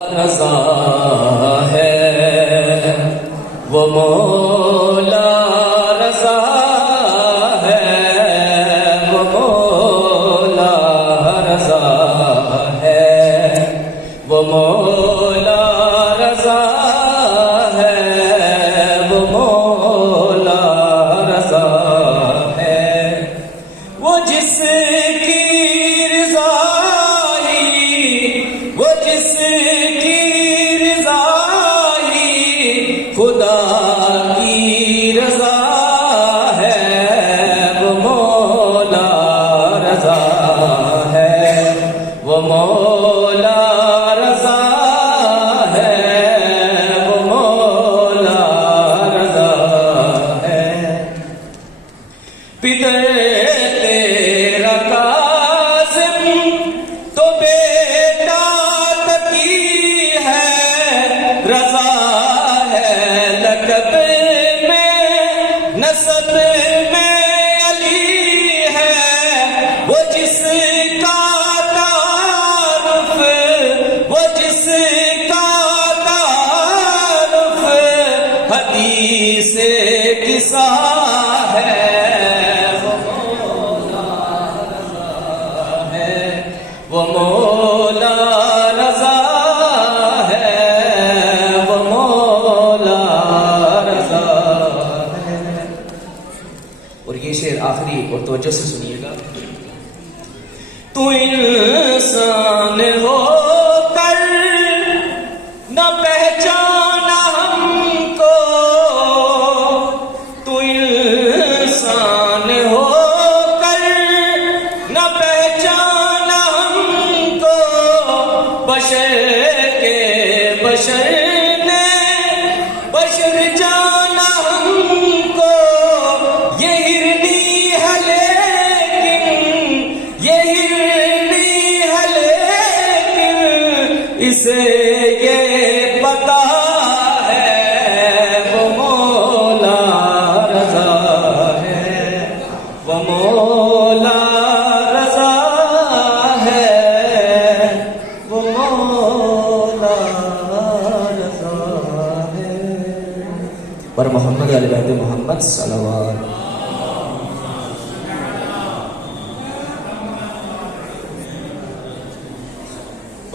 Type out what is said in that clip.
रज़ा है वो मौला रज़ा है वो मौला रज़ा है वो मौला रज़ा है वो मौला रज़ा है वो जिसकी रज़ा वो जिसकी रज़ा खुदा की रज़ा है वो मौला रज़ा है वो मौला रज़ा है वो मौला रज़ा है। पितर तेरा काज़िम तो बेटा तकी है रज़ा है लक़ब में नसब में अली है वो जिसका तारुफ वो जिसका तारुफ हदीस किसा है वो मौला रज़ा है वो मौला रज़ा है। और ये शेर आखिरी और तवज्जो से सुनिएगा। तू इंसान हो कर न पहचाना हमको तू इंसान हो कर न पहचाना बशर के बशर ने बशर जाना हमको ये हिरनी है लेकिन ये हिरनी है लेकिन इसे ये पता है वो मौला रज़ा है वो मौला रज़ा है वो मौला रज़ा है। पर मोहम्मद अली मोहम्मद सल्लल्लाहु